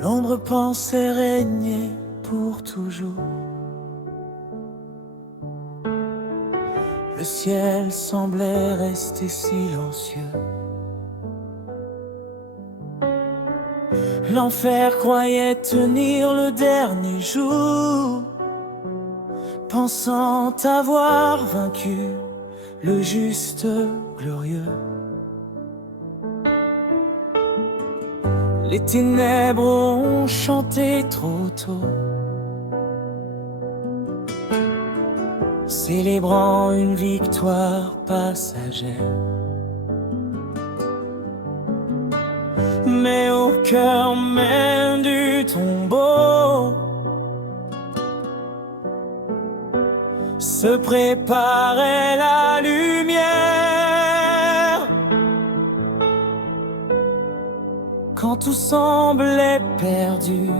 L'ombre pensait régner pour toujours. Le ciel semblait rester silencieux. L'enfer croyait tenir le dernier jour, pensant avoir vaincu le juste glorieux. Les ténèbres ont chanté trop tôt, célébrant une victoire passagère. Mais au cœur même du tombeau se préparait la lumière. Quand tout semblait perdu,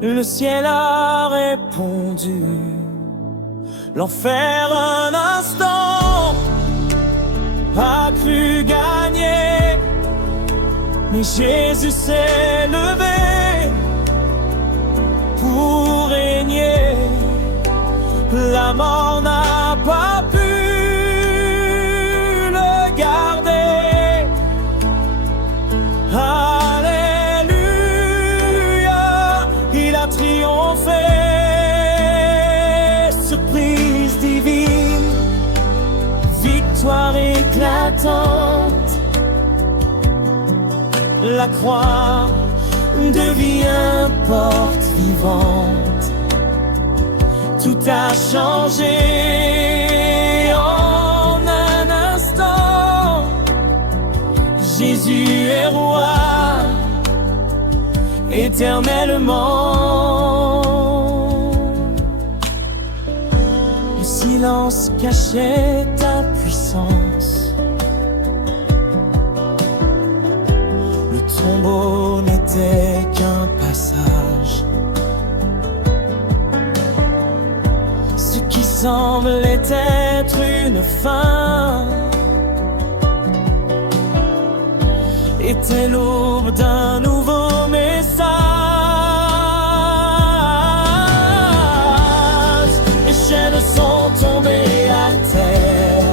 le ciel a répondu. L'enfer un instant a cru gagner, mais Jésus s'est levé pour régner. La mort n'a pas pu le garder. Alléluia, il a triomphé. Surprise divine, victoire éclatante. La croix devient porte vivante. Tout a changé en un instant. Jésus est roi éternellement. Le silence cachait ta puissance. Le tombeau n'était qu'un passage. Ce qui semblait être une fin était l'aube d'un nouveau message. Les chaînes sont tombées à terre.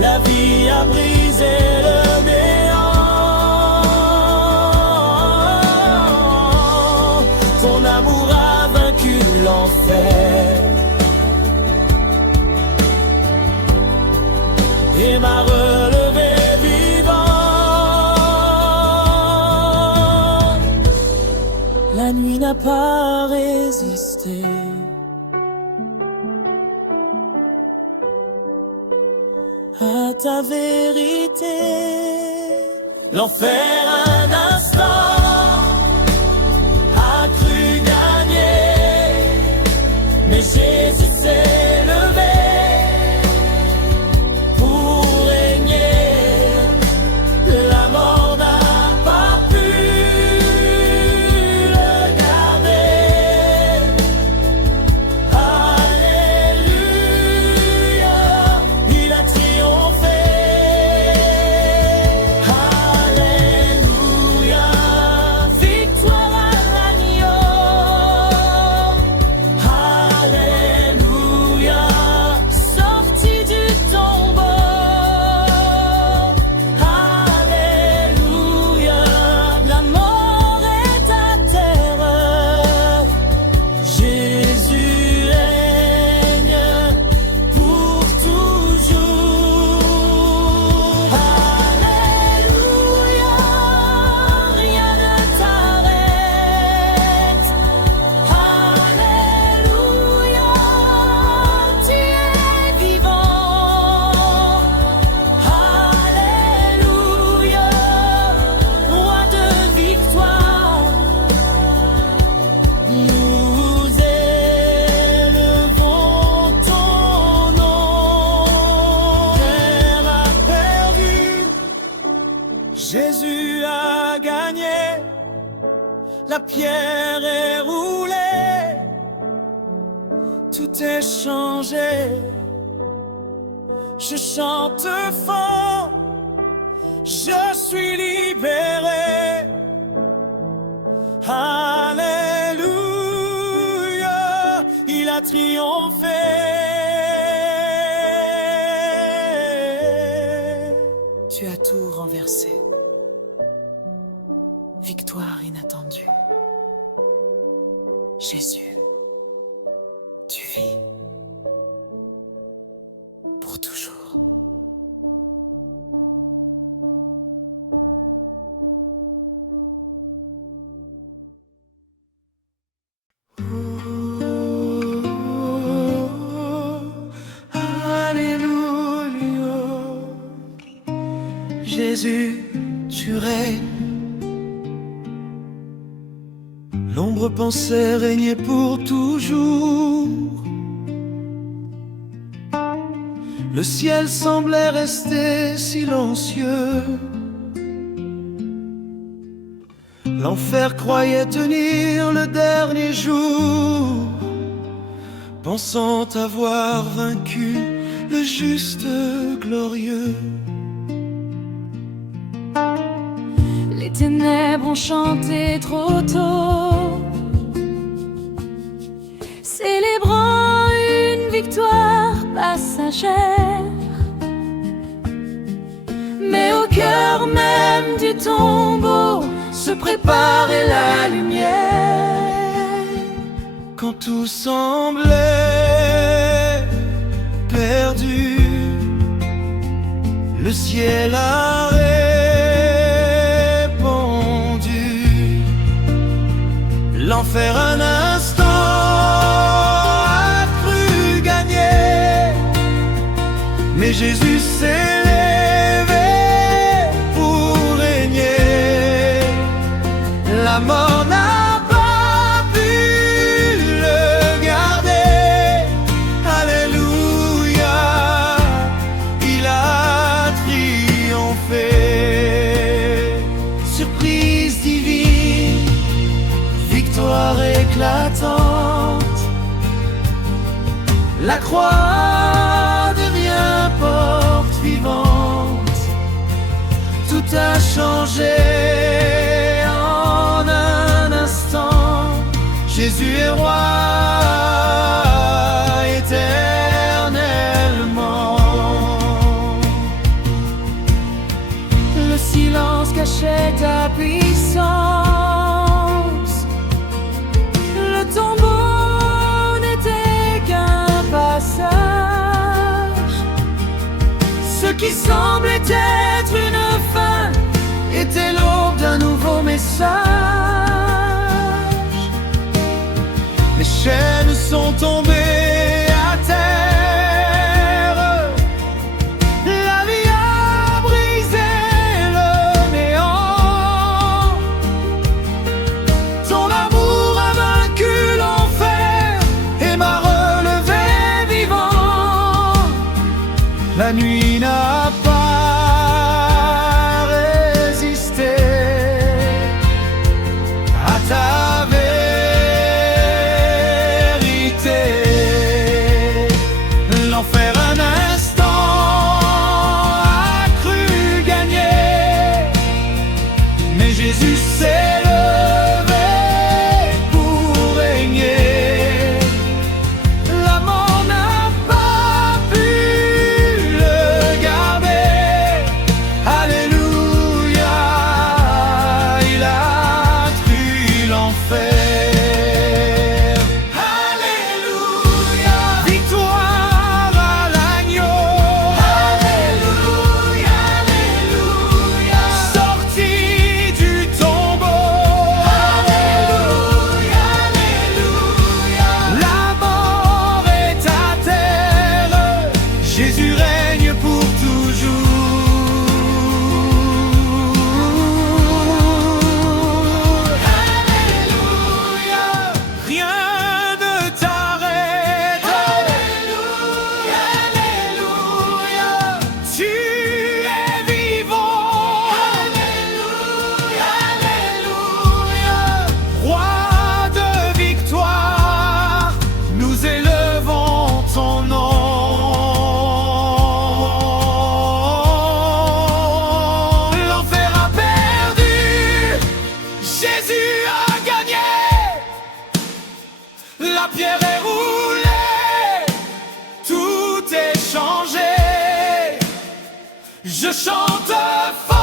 La vie a brisé le néant. Ton amour a vaincu l'enfer et m'a relevé vivant. La nuit n'a pas résisté. À ta vérité, l'enfer un instant a cru gagner, mais Jésus s'est levé pour régner. La mort n'a pas pu le garder. Alléluia, il a triomphé. Alléluia, victoire à l'agneau. Alléluia, sorti du tombeau. Alléluia, la mort est à terre. Jésus règne pour toujours. Alléluia, rien ne t'arrête. Alléluia, tu es vivant. Alléluia, roi de victoire. Nous élevons ton nom. Terre a perdu, Jésus a gagné. La pierre est roulée, tout est changé. je chante fort, je suis libéré. Alléluia, il a triomphé. Tu as tout renversé. Victoire inattendue. Jésus, tu vis pour toujours. Alléluia. Jésus, tu règnes. L'ombre pensait régner pour toujours. Le ciel semblait rester silencieux. L'enfer croyait tenir le dernier jour, pensant avoir vaincu le juste glorieux. Les ténèbres ont chanté trop tôt, célébrant une victoire passagère. Mais au cœur même du tombeau se préparait la lumière. Quand tout semblait perdu, le ciel a répondu. L'enfer un instant a cru gagner, mais Jésus s'est levé pour régner. La mort n'a pas pu le garder. Alléluia, il a triomphé. Surprise divine, victoire éclatante. La croix devient porte vivante. Tout a changé. Jésus est roi éternellement. Le silence cachait ta puissance. Le tombeau n'était qu'un passage. Ce qui semblait être une fin était l'aube d'un nouveau message. Les chaînes sont tombées à terre. La vie a brisé le néant. Ton amour a vaincu l'enfer et m'a relevé vivant. La nuit n'a pas résisté à ta vérité. L'enfer un instant a cru gagner, mais Jésus s'est levé pour régner. La mort n'a pas pu le garder. Je chante fort.